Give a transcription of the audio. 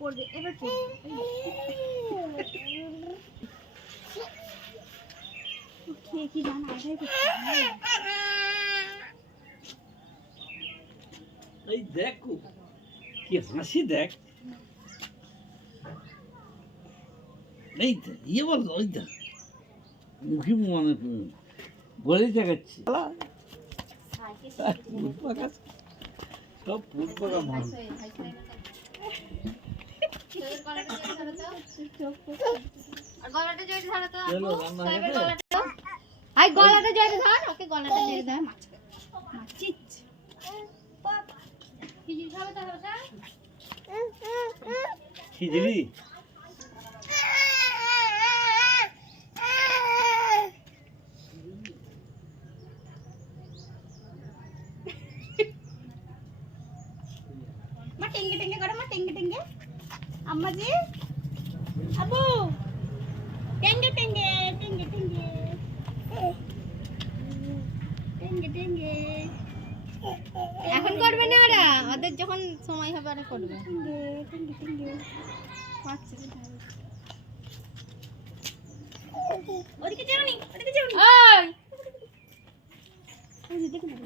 পড়বে এবার পড়বে। কি জানা এই দেখ কি হাসি দেখ, এই ইয়ে বল ওই দেখ মুখি মানে বলে দেখাচ্ছি সব ফুট পাকা মানুষ। গলাটা জড়িয়ে ধরো তো। চলো রান্না হয়ে গেছে? গলাটা জড়িয়ে ধর, ওকে গলাটা জড়িয়ে ধর। মাছিচ খিচুড়ি খাবে তো হবে? খিচুড়ি মা টেঙ্গে টেঙ্গে করো, মা টেঙ্গে টেঙ্গে। আম্মা জি আবু টেঙ্গে টেঙ্গে টেঙ্গে টেঙ্গে টেঙ্গে টেঙ্গে। এখন করবে না ওরা, ওদের যখন সময় হবে ওরা করবে। টেঙ্গে টেঙ্গে টেঙ্গে ওদিকে যাওনি, ওদিকে যাওনি। ওই দেখো না